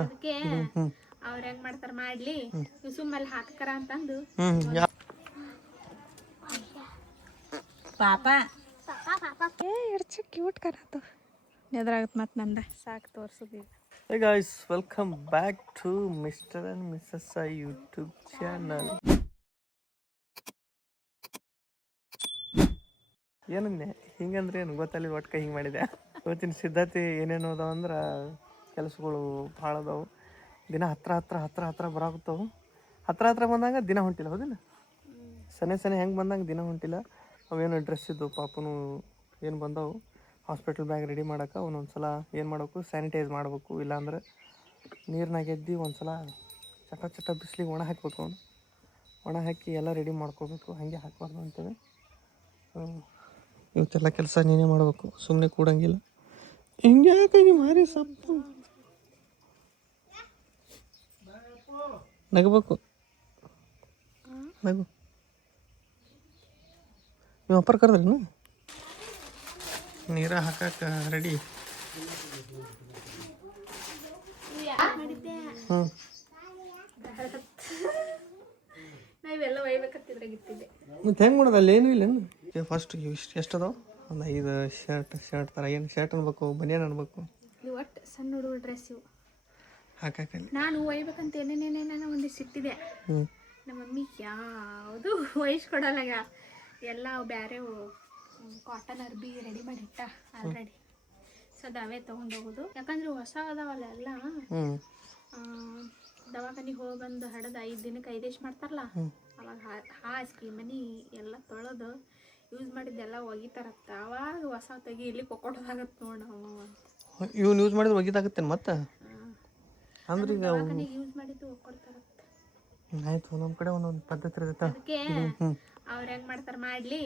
ಅದಕ್ಕೆ ಅವ್ರ ಹೆಂಗ್ ಮಾಡ್ತಾರ ಮಾಡ್ಲಿ ಸುಮ್ಮಲ್ಲಿ ಹಾಕರ ಅಂತಂದು ಪಾಪ ಎಷ್ಟು ಕ್ಯೂಟ್ ಕಾಣತ್ತು ಎದುರಾಗತ್ತೆ ಮತ್ತೆ ನಂದ ಸಾಕು ತೋರ್ಸೋದು. Hey guys, welcome back to Mr. and Mrs. I YouTube channel. ಏನಂದೆ ಹಿಂಗಂದ್ರೆ ಏನು ಗೊತ್ತಲ್ಲಿ ಒಟ್ಕ ಹಿಂಗೆ ಮಾಡಿದೆ. ಇವತ್ತಿನ ಸಿದ್ಧತೆ ಏನೇನು ಅದಾವ ಅಂದ್ರೆ ಕೆಲಸಗಳು ಭಾಳ ಅದಾವು. ದಿನ ಹತ್ರ ಬರಾಕತ್ತವು. ಹತ್ರ ಬಂದಾಗ ದಿನ ಹೊಂಟಿಲ್ಲ ಹೌದಿಲ್ಲ. ಸನೆ ಹೆಂಗೆ ಬಂದಂಗೆ ದಿನ ಹೊಂಟಿಲ್ಲ. ಅವೇನು ಡ್ರೆಸ್ ಇದ್ದವು ಪಾಪನು ಏನು ಬಂದವು ಹಾಸ್ಪಿಟಲ್ ಬ್ಯಾಗ್ ರೆಡಿ ಮಾಡೋಕೆ ಒಂದೊಂದು ಸಲ ಏನು ಮಾಡಬೇಕು ಸ್ಯಾನಿಟೈಸ್ ಮಾಡಬೇಕು. ಇಲ್ಲಾಂದ್ರೆ ನೀರ್ನಾಗ ಎದ್ದು ಒಂದು ಸಲ ಚಟ ಬಿಸಿಲಿಗೆ ಒಣ ಹಾಕಬೇಕು. ಅವನು ಒಣ ಹಾಕಿ ಎಲ್ಲ ರೆಡಿ ಮಾಡ್ಕೋಬೇಕು. ಹಾಗೆ ಹಾಕಬಾರ್ದು ಅಂತೇಳಿ ಇವತ್ತೆಲ್ಲ ಕೆಲಸ ನೀನೇ ಮಾಡಬೇಕು. ಸುಮ್ಮನೆ ಕೂಡಂಗಿಲ್ಲ. ಹಿಂಗೆ ಯಾಕಾಗಿ ಮಾರಿ ಸಪ್ಪು ನಗಬೇಕು. ನಗು ನೀವು ಅಪ್ಪರ್ ಕರೆದ್ರೇನು ನೀರ ಹಾಕಕ್ಕೆ ರೆಡಿ. ನಾವೆಲ್ಲ ಒಯ್ಬೇಕತ್ತಿದ್ರಾಗಿತ್ತಿದ್ದೆ ಮತ್ತೆ ಹೆಂಗೆ ಮಾಡೋದು ಅಲ್ಲಿ ಏನೂ ಇಲ್ಲ. ಫಸ್ಟ್ ಎಷ್ಟು ಅದಾವ ಒಂದು 5 ಶರ್ಟ್ ಥರ ಏನು ಶರ್ಟ್ ಅನ್ಬೇಕು ಬನಿಯನ್ ಅನ್ಬೇಕು. ಇವು ಒಟ್ಟು ಸಣ್ಣ ಹುಡುಗರು ಡ್ರೆಸ್ ಇವು ಹಾಕಲ್ಲಿ ನಾನು ಒಯ್ಬೇಕಂತ ಏನೇನೇನೇನೋ ಒಂದಿಷ್ಟು ಸಿಟ್ಟಿದೆ. ನಮ್ಮ ಮಮ್ಮಿ ಯಾವುದು ಒಯ್ಸ್ಕೊಡಲ್ಲ. ಎಲ್ಲ ಬೇರೆ ಕಾಟನ್ ಅರ್ಬಿ ರೆಡಿ ಮಾಡಿ ಇಟ್ಟ ಆಲ್ರೆಡಿ. ಸೊ ಅವೇ ತೊಗೊಂಡು ಹೋಗೋದು. ಯಾಕಂದ್ರೆ ಹೊಸ ಅದಾವಲ್ಲ ಎಲ್ಲ. ದವಾಖಾನಿಗೆ ಹೋಗಿ ಬಂದು ಹಡದು 5 ದಿನಕ್ಕೆ 5 ದಿವಸ ಮಾಡ್ತಾರಲ್ಲ ಅವಾಗ ಹಾಸ್ಕಿ ಮನೆ ಎಲ್ಲ ತೊಳೆದು ಯೂಸ್ ಮಾಡಿದ್ದೆಲ್ಲ ಒಗಿತಾರತ್ತ. ಅವಾಗ ಹೊಸ ತೆಗಿ ಇಲ್ಲಿ ಕೊಕ್ಕೊಡೋದಾಗತ್ತೆ ನೋಡಿ ಅಂತ. ಇವ್ನು ಯೂಸ್ ಮಾಡಿದ್ರೆ ಒಗಿದಾಗತ್ತೆ ಮತ್ತೆ ಅಂದ್ರೆ ಈಗ ದವಾಖಾನಿಗೆ ಯೂಸ್ ಮಾಡಿದ್ದು ಒಕ್ಕೊಡ್ತಾರತ್ತ. ಆಯ್ತು ನಮ್ಮ ಕಡೆ ಒಂದೊಂದು ಪದ್ಧತಿ ಇರುತ್ತೆ. ಅದಕ್ಕೆ ಅವ್ರು ಹೆಂಗ್ ಮಾಡ್ತಾರ ಮಾಡ್ಲಿ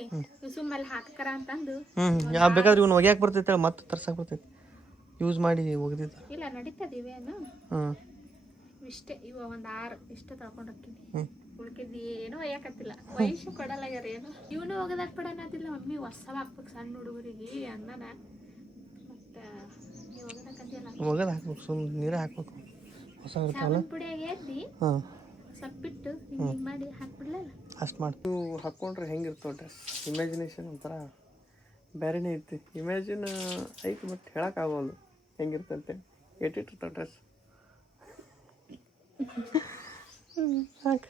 ಸುಮ್ಮಲ್ಲಿ ಹಾಕರ ಅಂತಂದು ಬೇಕಾದ್ರೆ ಇವ್ನು ಒಗ್ಯಾಕೆ ಬರ್ತೈತೆ ಮತ್ತೆ ತರ್ಸಕ್ಕೆ ಬರ್ತೈತೆ ಯೂಸ್ ಮಾಡಿ ಒಗ್ದಿದ್ದ ಇಲ್ಲ ನಡೀತದ ಇವೇನು ಇಷ್ಟೇ. ಇವ ಒಂದು 6 ಇಷ್ಟ ತಗೊಂಡು ಹೋಗ್ತೀನಿ. ಉಳ್ಕಿದ್ದು ಏನೋ ಒಯ್ಯಾಕತ್ತಿಲ್ಲ. ವಯಸ್ಸು ಕೊಡಲ್ಲಾಗ್ಯಾರ ಏನು. ಇವನು ಒಗದಾಕ್ ಬಿಡೋಣತಿಲ್ಲ. ಮಮ್ಮಿ ಹೊಸ ಹಾಕ್ಬೇಕು ಸಣ್ಣ ಹುಡುಗರಿಗೆ ಅನ್ನನ. ಮತ್ತು ನೀವು ಒಗದಾಕಂತಿಲ್ಲ ಒಗದು ಹಾಕ್ಬೇಕು. ಸುಮ್ಮನೆ ನೀರೇ ಹಾಕ್ಬೇಕು. ಹೊಸ ಸಾಬೂನು ಪುಡಿಯಾಗ ಎದ್ದಿ ಸಪ್ಪಿಟ್ಟು ಹಿಂಗೆ ಮಾಡಿ ಹಾಕ್ಬಿಡ್ಲಲ್ಲ ಅಷ್ಟು ಮಾಡಿ. ನೀವು ಹಾಕ್ಕೊಂಡ್ರೆ ಹೆಂಗಿರ್ತವೆ ಡ್ರೆಸ್ ಇಮ್ಯಾಜಿನೇಷನ್ ಒಂಥರ ಬೇರೆನೇ ಐತಿ. ಇಮ್ಯಾಜಿನ್ ಐತಿ ಮತ್ತು ಹೇಳೋಕ್ಕಾಗೋಲ್ಲ ಹೆಂಗಿರ್ತಂತೆ. ಎಟ್ಟಿರ್ತಾವೆ ಡ್ರೆಸ್. ಸಾಕು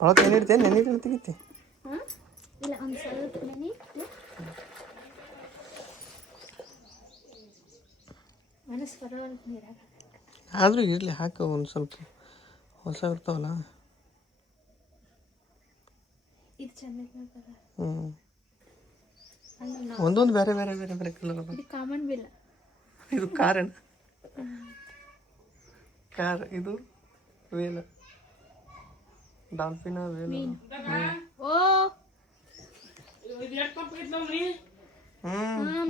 ಒಳಗೆ ಏನಿಡ್ತೇನೆ ನೆನೀರು ತೆಗಿತಿ. ಇಲ್ಲ ಒಂದು ಸ್ವಲ್ಪ ನೆನೆ ಮನಸ್ಸು ಬರೋಲ್ಲ ನೀರಾಗ. ಆದರೂ ಇರಲಿ ಹಾಕು ಒಂದು ಸ್ವಲ್ಪ ಹೊಸ ಇರ್ತಾವಲ್ಲ. ಇದು ಚೆಂದ. ಒಂದೊಂದು ಬೇರೆ ಕಲರ್ ಅದ. ಇದು ಕಾಮನ್ ಬಿಲ್. ಇದು ಕಾರೇನು ಕಾರ್. ಇದು ವೇಲ್ ಡಾಲ್ಫಿನ ವೇಲ್.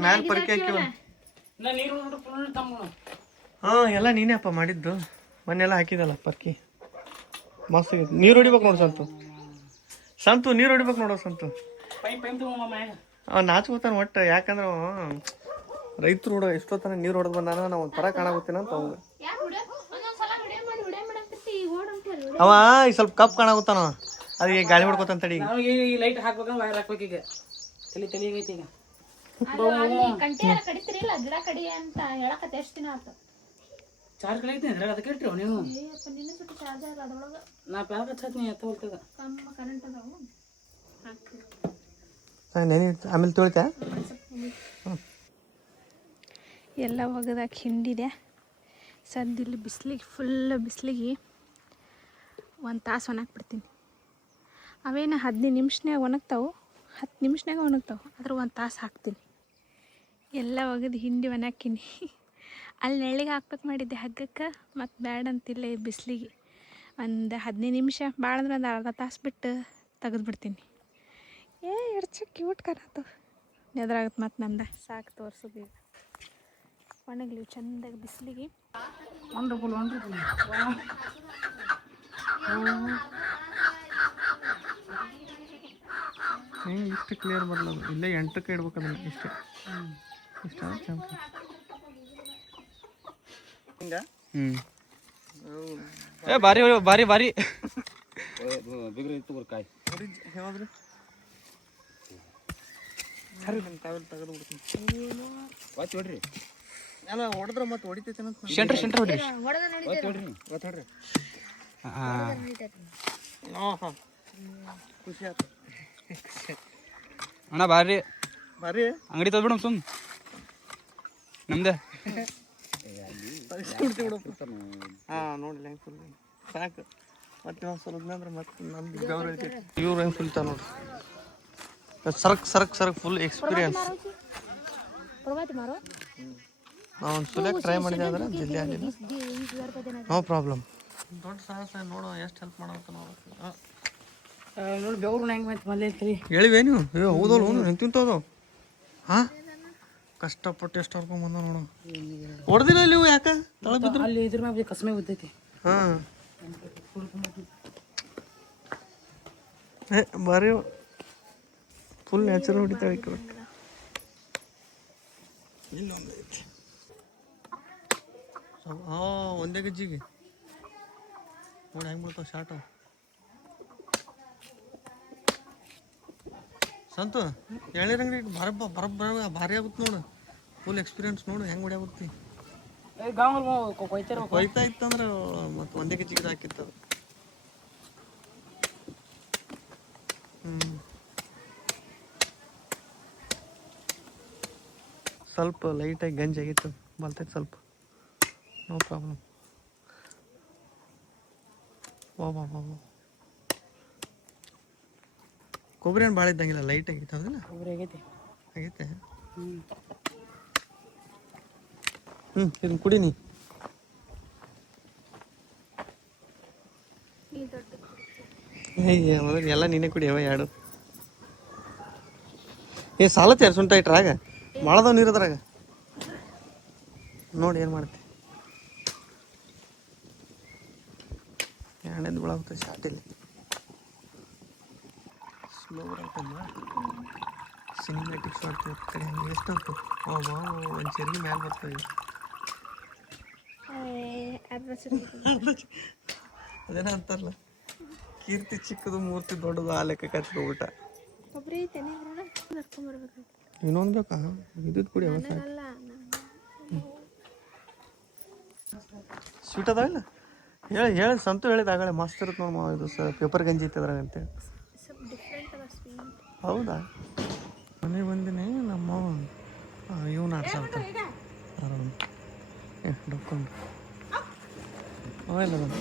ಮ್ಯಾಲ ಪರ್ಕೆ ಹಾಕಿವ. ಎಲ್ಲ ನೀನೇ ಅಪ್ಪ ಮಾಡಿದ್ದು. ಮೊನ್ನೆಲ್ಲ ಹಾಕಿದಲ್ಲ ಪರ್ಕಿ ಮಸ್ತ್ ಆಗೈತಿ. ನೀರು ಹೊಡಿಬೇಕು ನೋಡು ಸಂತು ನೀರು ಹೊಡಿಬೇಕು ನೋಡು ಸಂತು. ನಾಚ್ಕೋತಾನ ಒಟ್ಟು. ಯಾಕಂದ್ರೆ ರೈತರು ನೋಡ ಎಷ್ಟೊತ್ತನ ನೀರು ಹೊಡೆದು ಬಂದಾನ. ನಾವು ಒಂಥರ ಕಾಣಾಗುತ್ತೇನ ಅಂತ ಅವಂಗ. ಅವ ಈ ಸ್ವಲ್ಪ ಕಪ್ ಕಾಣಾಗುತ್ತಾನ. ಅದಕ್ಕೆ ಗಾಳಿ ಹೊಡ್ಕೋತಾನ ತಡಿ. ಲೈಟ್ ಹಾಕ್ಬೇಕಂದ್ರೆ ವೈರ್ ಹಾಕ್ಬೇಕು. ಈಗ ತಲೆ ಐತಿ. ಈಗ ಗಿಡ ಕಡಿ ಅಂತ ಹೇಳಕತ್ತೆ. ಎಷ್ಟು ದಿನ ಆಯ್ತು ಚಾರ್ಜ್ ಕಡೆ ಐತಿ ಅಂದ್ರೆ ಅದಕ್ಕೆ ಇಟ್ರಿ ನೀವು. ನಾ ಪ್ಯಾಕ್ ಹಚ್ಚಿ ಎತ್ತೋಲ್ತದ ಕರೆಂಟ್ ಅದಾವು. ಆಮೇಲೆ ತೊಳಿತಾ ಎಲ್ಲ ಒಗದಾಕ ಹಿಂಡಿದೆ. ಸದ್ದಿಲ್ಲಿ ಬಿಸಿಲಿಗೆ ಫುಲ್ ಬಿಸಿಲಿಗೆ 1 ತಾಸು ಒಣಾಕ್ಬಿಡ್ತೀನಿ. ಅವೇನು 15 ನಿಮಿಷನಾಗ ಒಣಗ್ತಾವೆ. 10 ನಿಮಿಷನಾಗ ಒಣಗ್ತಾವೆ. ಆದ್ರೆ 1 ತಾಸು ಹಾಕ್ತೀನಿ. ಎಲ್ಲ ಒಗೆದು ಹಿಂಡಿ ಒಣಾಕಿನಿ. ಅಲ್ಲಿ ನೆಳ್ಳಿಗೆ ಹಾಕ್ಬೇಕು ಮಾಡಿದ್ದೆ ಹಗ್ಗಕ್ಕೆ. ಮತ್ತು ಬ್ಯಾಡ ಅಂತಿಲ್ಲ ಈ ಬಿಸಿಲಿಗೆ ಒಂದು 15 ನಿಮಿಷ ಭಾಳ ಅಂದ್ರೆ ಒಂದು ಅರ್ಧ ತಾಸು ಬಿಟ್ಟು ತೆಗೆದುಬಿಡ್ತೀನಿ. ಎಷ್ಟು ಕ್ಯೂಟ್ ಕಾಣತ್ತು ಎದುರಾಗತ್ತೆ ಮತ್ತು ನಮ್ದು. ಸಾಕು ತೋರಿಸೋದು. ಈಗ ಒಣಗಲಿ ಚೆಂದಾಗಿ ಬಿಸಿಲಿಗೆ. ವಂಡರ್ಫುಲ್. ಹಿಂಗೆ ಇಷ್ಟು ಕ್ಲಿಯರ್ ಬರಲ್ಲ. ಇಲ್ಲೇ 8ಕ್ಕೆ ಇಡ್ಬೇಕು ಅದನ್ನು ಇಷ್ಟೇ. ಇಷ್ಟ ಹಿಂಗ ಏ ಬಾರಿ ಬಾರಿ ಬಾರಿ ಬಿಗ್ರಿ ಇತ್ತು ಕಾಯಿ ಯಾವ್ದ್ರಿ ಸರಿ ನಿಮ್ಮ ತಾವೆಲ್ಲ ತೆಗೆದು ಬಿಡ್ತೀನಿ ಒತ್ತಿ ಹೊಡ್ರಿ ಅಲ್ಲ ಹೊಡೆದ್ರೆ ಮತ್ತೆ ಹೊಡಿತೈತೆ ಅಂತ ಸೆಂಟ್ರ್ ಹೊಡ್ರಿ ಒತ್ತಿ ಹೊಡ್ರಿ ಹಾಂ ಹಾಂ ಖುಷಿ ಆಯ್ತು ಅಣ್ಣ ಬಾರಿ ಬಾರಿ ಅಂಗಡಿ ತಗ್ಬಿಡಮ್ ಸುಮ್ ನಮ್ದೆ ಹಾಂ ನೋಡಿಲ್ಲ ಹೆಂಗೆ ಫುಲ್ ಸಾಕು ಮತ್ತೆ ನಾವು ಸ್ವಲ್ಪ ಅಂದ್ರೆ ಮತ್ತೆ ನಮ್ದು ಗೌರವ ಐತಿ ಇವ್ರು ಹೆಂಗೆ ಫುಲ್ ತಾ ನೋಡ್ರಿ ಸರಕ್ ಫುಲ್ ಎಕ್ಸ್ಪೀರಿಯನ್ಸ್ ನಾವು ಒಂದು ಸುಲಿಯಕ್ಕೆ ಟ್ರೈ ಮಾಡಿದೆ ಅಂದ್ರೆ ಜಲ್ದಿ ಆಗಲಿಲ್ಲ ನೋ ಪ್ರಾಬ್ಲಮ್ ದೊಡ್ಡ ಸಾಹಸ ನೋಡು ಎಷ್ಟು ಹೆಲ್ಪ್ ಮಾಡೋಕೆ ನೋಡಿ ಬೆವ್ರು ಹೆಂಗೆ ಮತ್ತೆ ಮಲ್ಲೆ ಐತ್ರಿ ಹೇಳಿವೆ ನೀವು ಹೌದಲ್ಲ ಹೆಂಗೆ ತಿಂತೋದು ಹಾಂ ಕಷ್ಟಪಟ್ಟು ಎಷ್ಟು ಹೊರ್ಕೊಂಬಂದ ನೋಡು ಹೊಡೆದಿಲ್ಲ ನೀವು ಯಾಕೆ ತಳ ಬಿದ್ರು ಅಲ್ಲಿ ಇದ್ರ ಮ್ಯಾಗ ಕಸ್ಮೆ ಬಿದ್ದೈತಿ ಹಾಂ ಬಾರಿ ಫುಲ್ ನ್ಯಾಚುರಲ್ ಹೊಡಿತಾಳೆ ಇಲ್ಲೊಂದು ಐತಿ ಒಂದೇ ಗಜ್ಜಿಗೆ ನೋಡಿ ಹೆಂಗೆ ಬಿಡ್ತಾವ ಶಾರ್ಟ್ ಸಂತು ಎಳ್ನೀರು ಅಂಗಡಿ ಭಾರಿ ಆಗುತ್ತೆ ನೋಡು ಫುಲ್ ಎಕ್ಸ್ಪೀರಿಯನ್ಸ್ ನೋಡು ಹೆಂಗೆ ಹೊಡಿಯಾಗುತ್ತೆ ಕೊಯ್ತಾ ಇತ್ತಂದ್ರೆ ಮತ್ತೆ ಒಂದೇ ಗಜ್ಜಿಗೆ ಹಾಕಿತ್ತು ಸ್ವಲ್ಪ ಲೈಟಾಗಿ ಗಂಜಿ ಆಗಿತ್ತು ಬಲ್ತೈತೆ ಸ್ವಲ್ಪ ನೋ ಪ್ರಾಬ್ಲಮ್ ವಾ ಕೊಬ್ಬರಿ ಹಣ್ಣು ಭಾಳ ಇದ್ದಂಗಿಲ್ಲ ಲೈಟ್ ಆಗಿತ್ತು ಹೌದಿಲ್ಲ ಆಗೈತೆ ಇದನ್ನ ಕುಡೀನಿ ಎಲ್ಲ ನೀನೇ ಕುಡಿಯವ ಎರಡು ಸಾಲತ್ತೆ ಯಾರು ಸುಂಟ ಇಟ್ರಾಗ ಭಾಳದವ ನೀರು ಅದ್ರಾಗ ನೋಡಿ ಏನು ಮಾಡ್ತಿ ಎಣ್ಣೆದು ಬಿಳಾಗುತ್ತೆ ಶಾಟಿಲ್ಲಿ ಸ್ಲೋ ಬರತ್ತಲ್ಲ ಸಿನಿಮ್ಯಾಟಿಕ್ ಶಾರ್ಟ್ ಕಡೆ ಹಂಗೆ ಎಷ್ಟಾಯ್ತು ಒಂದು ಚೆರ್ಗಿ ಮ್ಯಾಲೆ ಬರ್ತವೆ ಅದೇನ ಅಂತಾರಲ್ಲ ಕೀರ್ತಿ ಚಿಕ್ಕದು ಮೂರ್ತಿ ದೊಡ್ಡದು ಆ ಲೆಕ್ಕಕ್ಕೆ ಊಟ ಇನ್ನೊಂದು ಬೇಕಾ ಇದ್ದಿದ್ದು ಕುಡಿ ಸ್ವೀಟ್ ಅದಾವಿಲ್ಲ ಹೇಳಿ ಸಂತು ಹೇಳಿದಾಗಲೇ ಮಸ್ತ್ ಇರುತ್ತೆ ನೋಡಿ ಇದು ಪೇಪರ್ ಗಂಜಿ ಐತೆ ಅದ್ರಾಗ ಅಂತೇಳಿ ಹೌದಾ ಮನೆಗೆ ಬಂದಿನಿ ನಮ್ಮ ಇವನು ಆಡ್ಸಂತ ಡೊಕ್ಕೊಂಡು ಅವೆಲ್ಲ ಬಂದು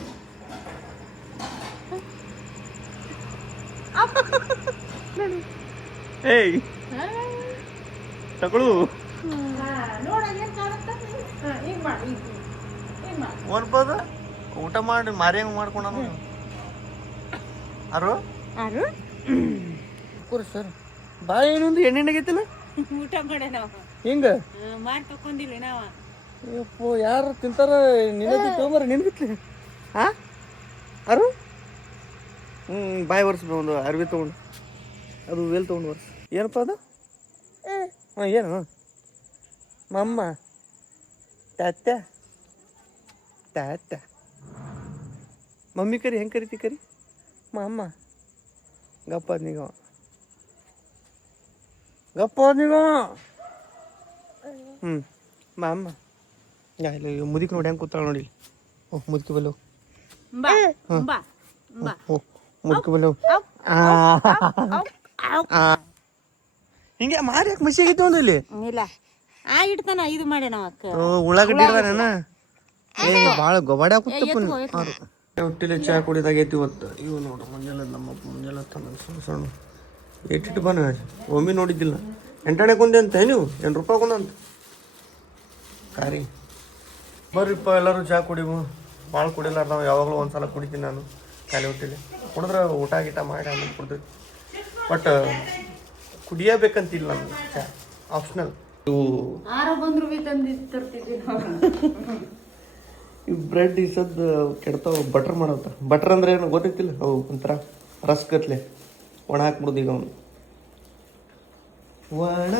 ಏಯ್ ತಗೊಳು ಒನ್ಪದ ಊಟ ಮಾಡಿ ಮಾರಿ ಹೆಂಗೆ ಮಾಡ್ಕೊಳ ಅರು ಸರ್ ಬಾ ಏನೊಂದು ಎಣ್ಣೆ ಆಗೈತಿಲ್ಲ ಊಟ ಮಾಡ ನಾವು ಹಿಂಗ ಮಾಡಿ ತಕೊಂಡಿಲ್ಲ ನಾವ ಯಪ್ಪೋ ಯಾರು ತಿಂತಾರ ನಿನ್ನದಿ ತೊಗೊಂಬರ ನಿನ್ಗಿತ್ಲಿ ಹಾ ಅರು ಬಾಯಿ ವರ್ಷ ಒಂದು ಅರ್ವಿ ತೊಗೊಂಡು ಅದು ವೇಲ್ ತೊಗೊಂಡು ವರ್ಷ ಏನಪ್ಪ ಅದು ಹಾಂ ಏನು ಮಮ್ಮ ತಾತ್ಯ ತಾತ್ಯ ಮಮ್ಮಿ ಕರಿ ಹೆಂಗೆ ಕರಿತಿ ಕರಿ ಅಮ್ಮ ಗಪ್ಪ ನೀಗವ ಗಪ್ಪ ನೀಗವ ಅಮ್ಮ ಇಲ್ಲ ಮುದುಕಿ ನೋಡಿ ಹೆಂಗೆ ಕೂತಾಳ ನೋಡಿ ಓಹ್ ಮುದುಕಿ ಬಲ್ಲು ಮುದುಕಿ ಬಲ್ಲು ಹಿಂಗೆ ಮಾರಿ ಯಾಕೆ ಮಸಿ ಆಗೈತಿ ಒಂದು ಇಲ್ಲಿ ಇಲ್ಲ ಆ ಇಡ್ತಾನ ಇದು ಮಾಡಿ ನಾವು ಉಳ್ಳಾಗಡ್ಡಿ ಇಡ್ದಾನೇನ ಭಾಳ ಗೊಬಾಡಿ ಹಾಕುತ್ತಪ್ಪ ಹೊಟ್ಟಿಲೆ ಚಹಾ ಕುಡಿದಾಗೈತಿ ಇವತ್ತು ಇವು ನೋಡು ಮುಂಜಾನೆ ನಮ್ಮಪ್ಪ ಮುಂಜಾನೆ ಸಣ್ಣ ಸಣ್ಣ ಎಟ್ಟಿಟ್ಟು ಬನ್ನ ಒಮ್ಮೆ ನೋಡಿದ್ದಿಲ್ಲ ಎಂಟಾಣೆ ಕೊಂಡೆ ಅಂತ ನೀವು ₹8 ಕೊಂದಂತ ಕಾರಿ ಬರ್ರಿಪ್ಪ ಎಲ್ಲರೂ ಚಹಾ ಕುಡಿವು ಭಾಳ ಕುಡಿಲ್ಲ ನಾವು ಯಾವಾಗಲೂ ಒಂದ್ಸಲ ಕುಡಿತೀನಿ ನಾನು ಖಾಲಿ ಹೊಟ್ಟಿಲೆ ಕುಡಿದ್ರೆ ಊಟ ಗೀಟ ಮಾಡಿ ಆಮೇಲೆ ಕುಡ್ದು ಬಟ್ ಕುಡಿಯಬೇಕಂತಿಲ್ಲ ನಮ್ಗೆ ಚಹಾ ಆಪ್ಷನಲ್ ಇವು ಇವು ಬ್ರೆಡ್ ಇಸದ್ದು ಕೆಡ್ತಾವ ಬಟ್ರ್ ಮಾಡತ್ತ ಬಟ್ರ್ ಅಂದ್ರೆ ಏನು ಗೊತ್ತೈತಿಲ್ಲ ಅವು ಒಂಥರ ರಸ್ಕತ್ಲೆ ಒಣ ಹಾಕ್ಬಿಡುದು ಈಗ ಅವನು ಒಣ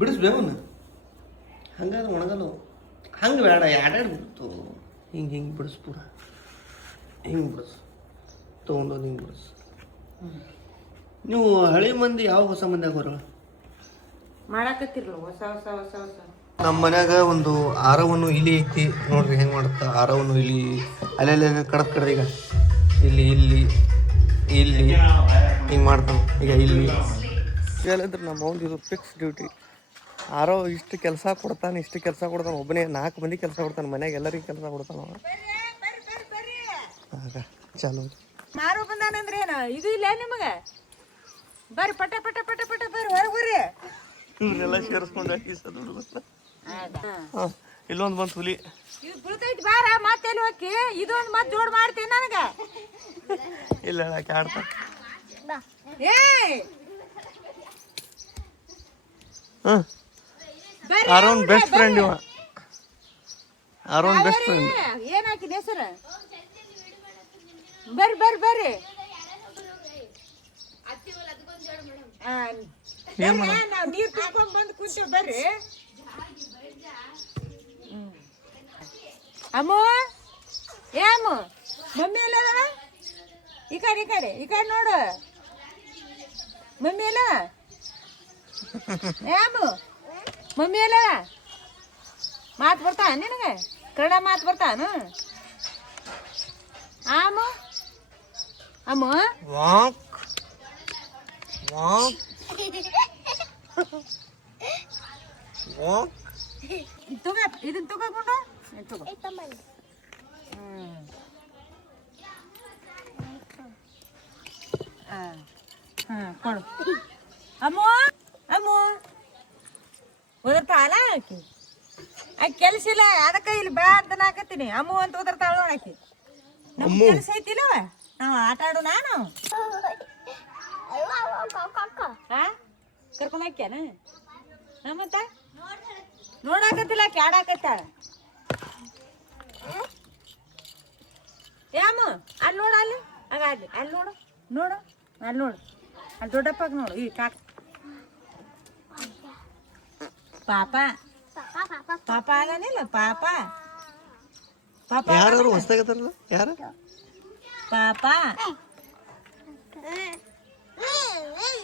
ಬಿಡಿಸ್ಬೇಕು ಅವನ್ನ ಹಂಗಾದ್ರೆ ಒಣಗಲ್ಲ ಹಂಗೆ ಬೇಡ ಎರಡೆರಡು ಬಿಡ್ತು ಹಿಂಗೆ ಹಿಂಗೆ ಬಿಡಿಸ್ಬಿಡ ಹಿಂಗೆ ಬಿಡಿಸ್ ತೊಗೊಂಡೋದು ಹಿಂಗೆ ಬಿಡಿಸ್ ನೀವು ಹಳೆ ಮಂದಿ ಯಾವ ಹೊಸ ಮಂದಿ ಆಗೋರ ಮಾಡಾಕತ್ತಿರ್ಲ ಹೊಸ ಹೊಸ ಹೊಸ ಹೊಸ ನಮ್ಮ ಮನ್ಯಾಗ ಒಂದು ಆರವನ್ನು ಇಲಿ ಐತಿ ನೋಡ್ರಿ ಹೆಂಗೆ ಮಾಡುತ್ತಾ ಆರವನ್ನು ಇಲಿ ಅಲ್ಲೆಲ್ಲ ಕಡದ್ ಕಡ್ದ ಈಗ ಇಲ್ಲಿ ಇಲ್ಲಿ ಇಲ್ಲಿ ಹಿಂಗೆ ಮಾಡ್ತಾನೆ ಈಗ ಇಲ್ಲಿ ಹೇಳಿದ್ರೆ ನಮ್ಮ ಅವ್ನು ಇದು ಫಿಕ್ಸ್ ಡ್ಯೂಟಿ ಆರೋ ಇಷ್ಟು ಕೆಲಸ ಕೊಡ್ತಾನೆ ಇಷ್ಟು ಕೆಲಸ ಕೊಡ್ತಾನೆ ಒಬ್ಬನೇ 4 ಮಂದಿ ಕೆಲಸ ಕೊಡ್ತಾನೆ ಮನ್ಯಾಗ ಎಲ್ಲರಿಗೂ ಕೆಲಸ ಕೊಡ್ತಾನೆ ಆಗ ಚಾಲು ಮಾರು ಬಂದಾನಂದ್ರೆ ಏನ ಇದು ಇಲ್ಲ ನಿಮಗ ಬರ್ರಿ ಪಟ ಪಟ ಪಟ ಪಟ ಬರ್ರಿ ಹೊರಗೆ ಬರ್ರಿ ಇವನ್ನೆಲ್ಲ ಸೇರಿಸ್ಕೊಂಡು ಇಲ್ಲೊಂದು ಬಂತು ಹುಲಿ ಇದು ಬೀಳ್ತೈತಿ ಬಾರ ಮತ್ತೆಲ್ಲಿ ಹೋಗಿ ಇದೊಂದು ಮತ್ತೆ ಜೋಡ್ ಮಾಡ್ತೀನಿ ನನಗ ಇಲ್ಲ ಯಾಕೆ ಆಡ್ತಾ ಏಯ್ ಹಾಂ ಆರೋನ್ ಬೆಸ್ಟ್ ಫ್ರೆಂಡ್ ಇವ ಆರೋನ್ ಬೆಸ್ಟ್ ಫ್ರೆಂಡ್ ಏನ್ ಹಾಕಿದ ಹೆಸರು ಬರ್ರಿ ಬರ್ರಿ ಬರ್ರಿ ನಾವು ನೀರ್ ತುಂಬ್ಕೊಂಡ್ ಬಂದು ಕುಂತೇವ್ ಬರ್ರಿ ಅಮ್ಮು ಏ ಅಮ್ಮು ಮಮ್ಮಿ ಎಲ್ಲ ಈ ಕಡೆ ನೋಡು ಮಮ್ಮಿ ಎಲ್ಲ ಏ ಅಮ್ಮು ಮಮ್ಮಿ ಎಲ್ಲ ಮಾತು ಬರ್ತಾ ನಿನಗೆ ಕನ್ನಡ ಮಾತು ಬರ್ತಾನು ಅಮ್ಮ ಅಮ್ಮ ವಾಕ್ ವಾಕ್ ವಾಕ್ ಇದನ್ನ ತಗೋಕೊಂಡು ತಗೋ ಕೊಡು ಅಮ್ಮು ಅಮ್ಮು ಓದರ್ತಾಳ ಆಕಿ ಕೆಲಸ ಇಲ್ಲ ಅದಕ್ಕೆ ಇಲ್ಲಿ ಬಾ ಅಂತ ನಾಕತ್ತೀನಿ ಅಮ್ಮು ಅಂತ ಓದರ್ತಾಳ ನೋಡಾಕಿ ನಮ್ ಕೆಲಸ ಐತಿಲ್ಲವ ನಾವು ಆಟ ಆಡೋಣ ನಾವು ಕರ್ಕೊಂಡು ಹಾಕ್ಯಾನ ಮತ್ತ ನೋಡಾಕತ್ತಿಲ್ಲ ಆಕಿ ಆಡಾಕತ್ತಾಳ ಯಾಮ ಅಲ್ಲಿ ನೋಡು ಅಲ್ಲಿ ಹಾಗಾದ್ಲಿ ಅಲ್ಲಿ ನೋಡು ನೋಡು ಅಲ್ಲಿ ನೋಡು ಅಲ್ಲಿ ದೊಡ್ಡಪ್ಪಾಗ ನೋಡು ಈ ಕಾಕ ಪಾಪ ಪಾಪ ಆಗನಿಲ್ಲ ಪಾಪ ಪಾಪ ಯಾರು ಹೊಸ್ದಾಗತ್ತಾರಲ್ಲ ಯಾರು ಪಾಪ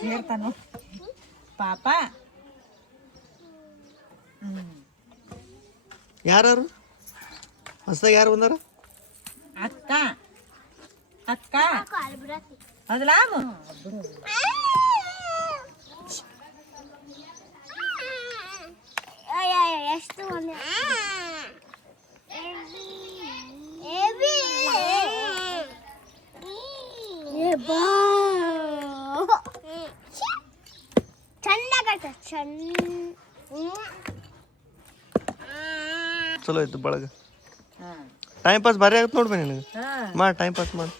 ಹೇಳ್ತಾನು ಪಾಪ ಯಾರು ಹೊಸ್ದಾಗ ಯಾರು ಬಂದಾರ ಅಕ್ಕ ಅಕ್ಕ ಅದಲ್ಲ ಎಷ್ಟು ಚಲೋ ಆಯ್ತು ಬಳಗ ಟೈಮ್ ಪಾಸ್ ಭಾರಿ ಆಗತ್ತೆ ನೋಡ್ಬೇ ನಿನಗೆ ಮಾಡಿ ಟೈಮ್ ಪಾಸ್ ಮಾಡಿ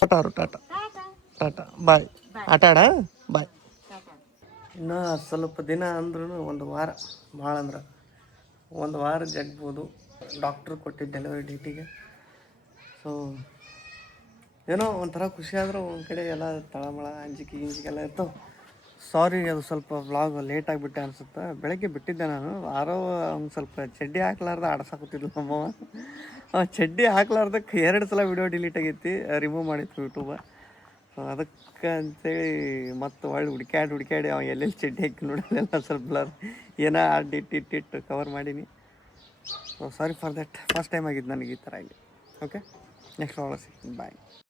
ಟಾಟಾರು ಟಾಟಾ ಟಾಟಾ ಬಾಯ್ ಆಟ ಆಡ ಬಾಯ್ ಇನ್ನು ಸ್ವಲ್ಪ ದಿನ ಅಂದ್ರೂ ಒಂದು ವಾರ ಭಾಳ ಅಂದ್ರೆ ಒಂದು ವಾರ ಜಗ್ಬೋದು ಡಾಕ್ಟ್ರು ಕೊಟ್ಟಿದ್ದ ಡೆಲಿವರಿ ಡೇಟಿಗೆ ಸೊ ಏನೋ ಒಂಥರ ಖುಷಿ ಆದರೂ ಒಂದು ಕಡೆ ಎಲ್ಲ ತಳಮಳ ಅಂಜಿಕೆ ಗಿಂಜಿಕೆ ಇರ್ತಾವೆ ಸಾರಿ ಅದು ಸ್ವಲ್ಪ ವ್ಲಾಗ್ ಲೇಟ್ ಆಗಿಬಿಟ್ಟೆ ಅನ್ಸುತ್ತೆ ಬೆಳಗ್ಗೆ ಬಿಟ್ಟಿದ್ದೆ ನಾನು ಆರೋ ಒಂದು ಸ್ವಲ್ಪ ಚಡ್ಡಿ ಹಾಕ್ಲಾರ್ದ ಆಡ್ಸಾಕತ್ತಿದ್ಲು ನಮ್ಮವ ಚಡ್ಡಿ ಹಾಕ್ಲಾರ್ದಕ್ಕೆ 2 ಸಲ ವಿಡಿಯೋ ಡಿಲೀಟ್ ಆಗೈತಿ ರಿಮೂವ್ ಮಾಡಿತ್ತು ಯೂಟ್ಯೂಬ ಸೊ ಅದಕ್ಕೆ ಅಂತೇಳಿ ಮತ್ತು ಒಳ್ಳೆ ಹುಡ್ಕ್ಯಾಡಿ ಅವ ಎಲ್ಲೆಲ್ಲಿ ಚಡ್ಡಿ ಹಾಕಿ ನೋಡೋದೆಲ್ಲ ಸ್ವಲ್ಪ ಬ್ಲರ್ ಏನೋ ಇಟ್ಟಿಟ್ಟು ಕವರ್ ಮಾಡೀನಿ so sorry for that first time ಆಗಿದ್ದು ನನಗೆ ಈ ಥರ ಇಲ್ಲಿ ಓಕೆ ನೆಕ್ಸ್ಟ್ ವ್ಲಾಗ್ ಸಿಗ್ತೀನಿ ಬಾಯ್